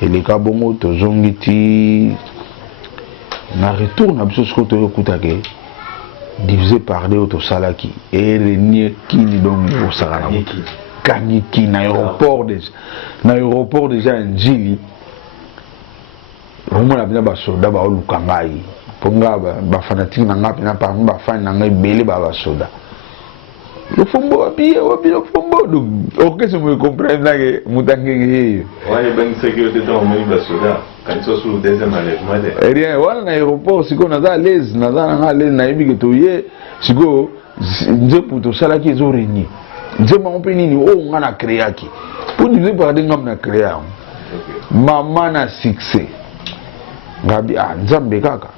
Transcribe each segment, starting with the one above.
et les kabongo tozongiti na retour na biso siko to kutake divisé par deux to salaki et renier kini donc au sakana kanyiki na aéroport déjà njili romona bina ba soda ba olukangai ponga ba fanatique na ngapi na parmi ba fan na ngai belé ba soda le fombo abi le fombo donc OK si vous comprenez là que mutangi ouais ben sécurité dans même ba soda quand ça sur deuxième enlèvement rien wala na aéroport siko na za l'aise na l'aise na yebi que toye siko nze puto salaki zo reni nze ma openi ni o ngana créaki pour dire par des ngam na créa mama na succès ngabi nzambe kaka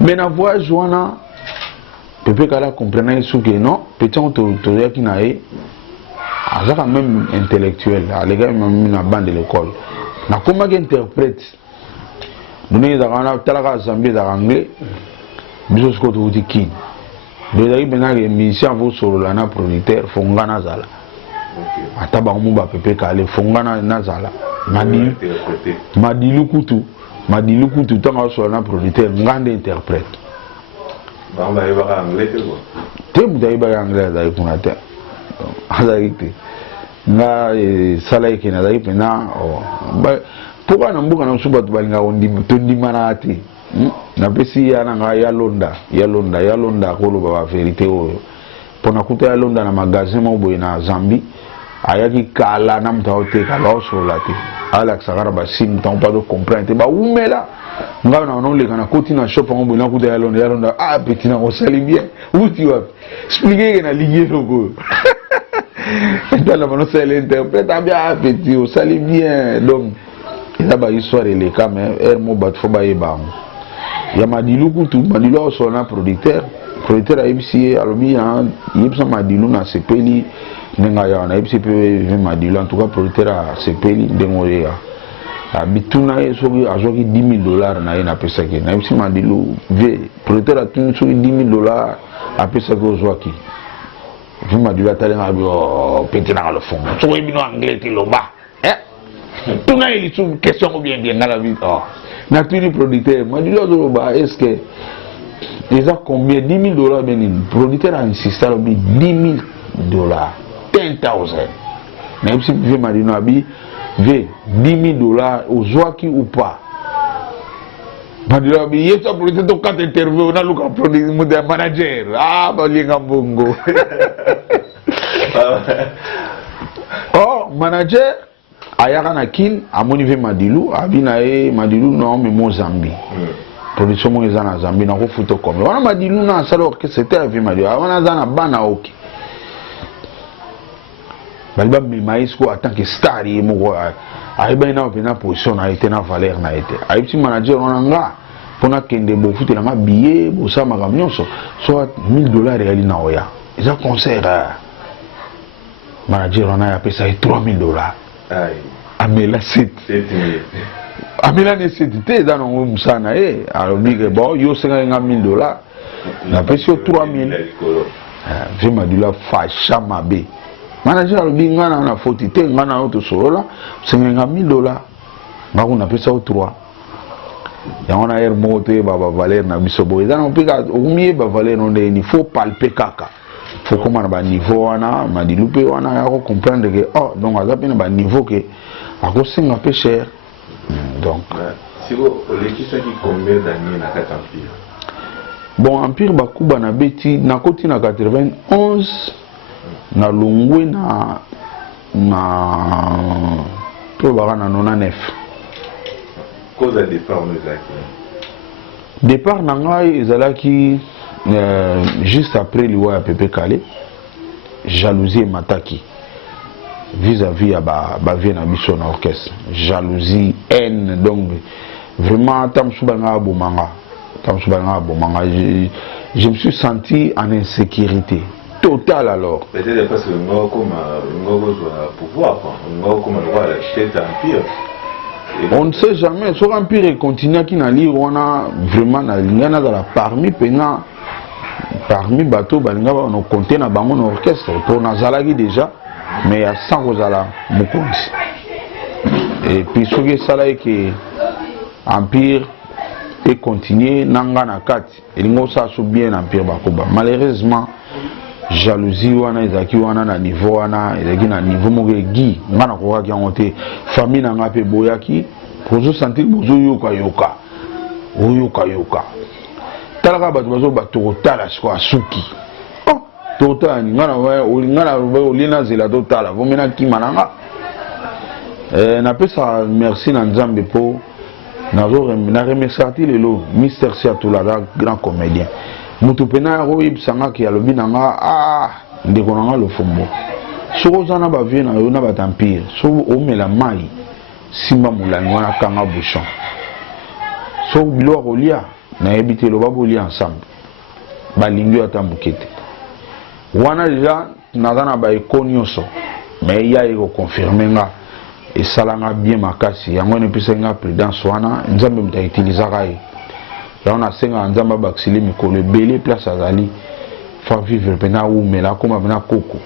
mais na voyage wana pepe kala comprendre ce que non peut-être to yaki na e azaka même intellectuel les gars même na bande de l'école na comment interprète nous na talaka zambie da anglais biso ko to diki de bena ke mission vo solo na producteur fongana zala ataba mu ba pepe kala fongana nazala madilu kutu tanga solo na producteur ngande interprète bamba iba anglais quoi te mu dai ba anglais da kuna te azakite nga sala yake na dai pena pourquoi na mbuka na suba to balinga ondi manati na pesi yana nga ya londa ko lo ba vérité oyo pona kuta ya londa na magasin mo boy na Zambie ayaki kala na mtaote kala osola te ala sakara ba sim tant pas de comprendre ba umela nga na non le kana koti na shop ngo boy na kuta ya londa petit na osali bien uti wa expliquer que na ligue loko dans la mano c'est l'interprète bien petit osali bien donc il a ba histoire les cas mais mo bat fo ba yeba ya madilu kutu madilu so na producteur a ibsi alobi ya yebsa madilu na sepeli nenga ya na ibsi pe madilu en tout cas producteur a sepeli ndengo ya bituna so azoki $10,000 na ina pesa ke na ibsi madilu ve producteur a tunu so $10,000 a pesa ko zoaki vi madilu atalenga bio petit na le fond so ebino anglais ti loba tuna ili sou question bien ngala bi na tuni producteur madilu zoba est-ce que ils ont combien $10,000 benin producteur a insisté à $10,000 10,000 même si vous m'avez dit $10,000 aux joaquis ou pas madilu bi yeso producteur to kat interview na luka producteur manager balinga mbongo oh manager ayaka na kin amoni ve madilu abina madilu non mais Mozambique production mo ezana Zambie na ko futo comme wana madilu na sala orchestre c'était avec madilu wana zana bana ok balba mi maïsko en tant que star mo aiba na opena position na été na valeur na été aipsi manager wana nga pona kende bo futi na billet bo sama kamnyonso soit $1,000 ali na oya eza concert manager wana ya pesa $3,000 amela 7,000 amela ne c'était dans un musana alors big bon yo $50,000 na pesa $3,000 je m'a dit la facha mabe manager binga na faute te ngana auto solola $50,000 ngako na pesa 3 ya ona air moto ba valeur na bisobo eza na pika umie ba valeur on il faut palper kaka faut comment ba niveau wana madilupe wana ya ko comprendre que oh donc azapena ba niveau que ako singa peu cher donc si vous l'équipe qui combien d'années na kat empire bon empire bakuba na beti na koti na 91 na longwe na to baka na 99 cause de départ nous zaki départ na ngai ezalaki juste après liwa ya Pepe Kale jalousie mataki vis-à-vis ya ba vie na biso na orchestre jalousie haine donc vraiment tamsubanga bomanga je me suis senti en insécurité totale alors peut-être parce que ngo comme pouvoir comme roi la chef d'empire on ne sait jamais sur empire continue qui na lire on a vraiment na lingana dans la parmi bateau balinga on a compté na bango na orchestre pour na zalaki déjà mais à 100 rozala mukonzi et puis ce que ça là que empire et continuer nanga na kati elingo ça so bien empire bakoba malheureusement jalousie wana ezaki wana na niveau wana ezaki na niveau mogegi ngana ko ka yangote famille na ngape boyaki pozo sentir bozo yoka talaka bato bazo bato tala siko asuki tota ngana ngana olina zela totala vomena kimananga na pesa merci na nzambe po na remercier lelo Mister Siatula grand comédien mutu pena ro ibsanga ki alobi nanga ndeko nanga lo fombo soko zana ba vie na yo na batampire so o mela mai simba mulani wana kanga bouchon so bilo rolia na ebité lo baboli ensemble balingi ata mukete wana déjà nazana ba ekonyoso mais ya iko confirmer nga et salanga bien makasi yango ne pesa nga prudence wana nzambe mta utiliser kai là on a 5 ans nzamba baxili mikolo belé place azali fa vivre pena ou mela koma pena koko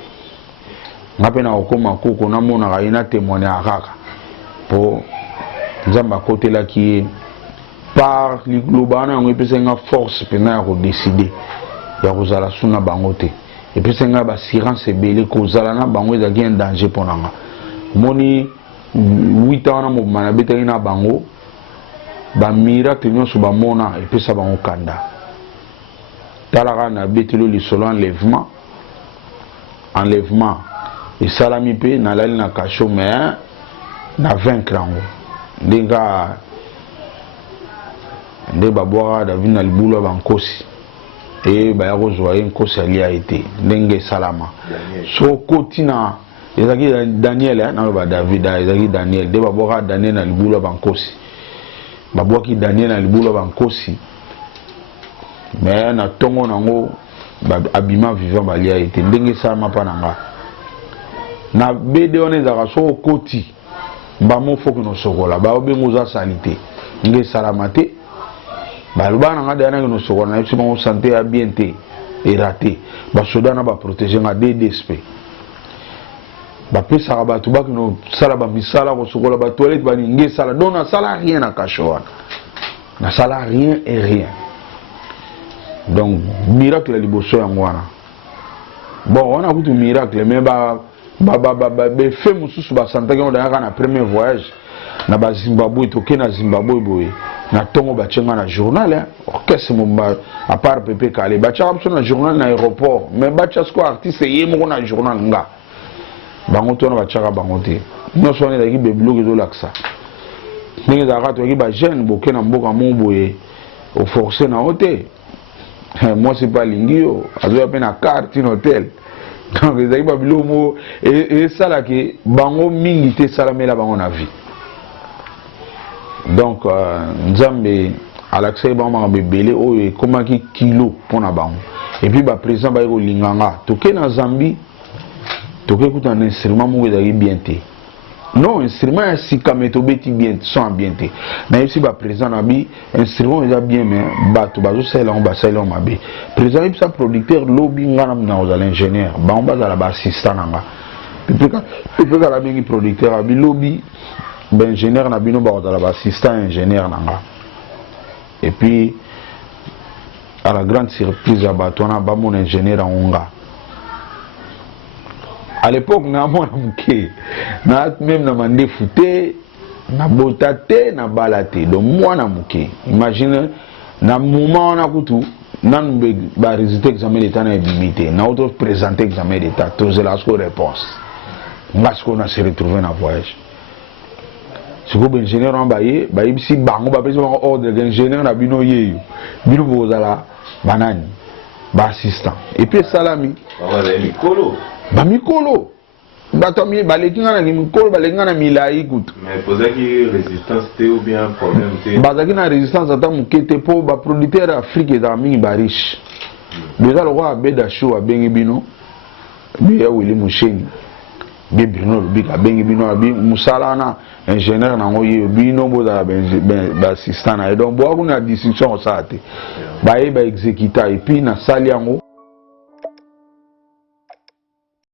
ngapena okoma koko na mona ga ina témoigner akaka po nzamba côté là qui par li globana on pesa nga force pena ko décider ya kozala suna bangote et pesa nga ba assurance belé kozala na bango ezaki un danger ponanga moni 8 ans na mo manabeta ina bango ba miracle nyonso ba mona epesa bango kanda talaka na betelo lisolo enlèvement et salami pe na lali na kasho mais na vaincre ngo ndinga nde babwa David na libulo bankosi et ba yako zoye nkosi ali a été ndenge salama so kotina ezaki Daniel na ba David ezaki Daniel de babwa Daniel na libulo bankosi babwaki Daniel na libulo bankosi mais na tongo nango abima vivant balia été ndenge salama pa nanga na bede on ezaka so koti ba mo foki no sokola ba obengo za salité nge salamate ba luba nanga dana no sokola na yipsi mo santé a bien té et raté ba soda na ba protéger nga DDSP ba pesa ba to ba no sala ba misala ko sokola ba toilette ba nge sala dona sala rien na kachoa na sala rien et rien donc miracle liboso yango wana bon on a eu un miracle mais ba fait mususu ba santaki on daka na premier voyage na ba Zimbabwe to ke na Zimbabwe boy na tongo ba tchenga na journal orchestre momba à part Pepe Kale ba tchenga na journal na aéroport mais ba tchasko artiste yemo na journal nga bango to na ba tchaka bango te no so ne daki be blog zo laksa ningi za rato ki ba jeune boke na mboka momboye au forcer na hôtel moi c'est pas lingio azo ya pe na carte in hôtel donc ezali ba bilomo et ça là que bango mingi te salamela bango na vie donc nzambe alaxé bango bebele oyo ekomaki kilo pona bango et puis ba président ba ko linganga toke na Zambie toke kuta un instrument moko ezali bien te non instrument ya sika metobeti bien son bien te na ici ba président na bi instrument eza bien mais bato bazo sala on ba sala on mabe président il sa producteur lobby ngana na aux ingénieur ba on ba za ba assistant nanga peut la bengi producteur abi lobby ba ingénieur na bino ba za ba assistant ingénieur nanga et puis à la grande surprise ya bato na ba mon ingénieur onga à l'époque na mona muke na même na mande fouté na botate na balate donc moi na muke imagine na moment na kutu nan ba résultat examen d'état na limité na auto présenter examen d'état to la réponse ngasko na se retrouver na voyage ce que ingénieur en baye ba ibisi bango ba pesa ordre d'ingénieur na bino yeyo bino bozala banani ba assistant et puis salami ba mikolo batomi balekinga na mikolo balekinga na milai kutu mais posaki résistance te ou bien problème te bazaki na résistance ata mukete po ba producteur Afrique ezaka mingi ba riche déjà le roi Beda Show abengi bino biya Willy Musheni be Bruno Lubika abengi bino abi musala na ingénieur na ngoye bino bozala ba assistant na donc bo kuna discussion ça te ba exécuter et puis na sali yango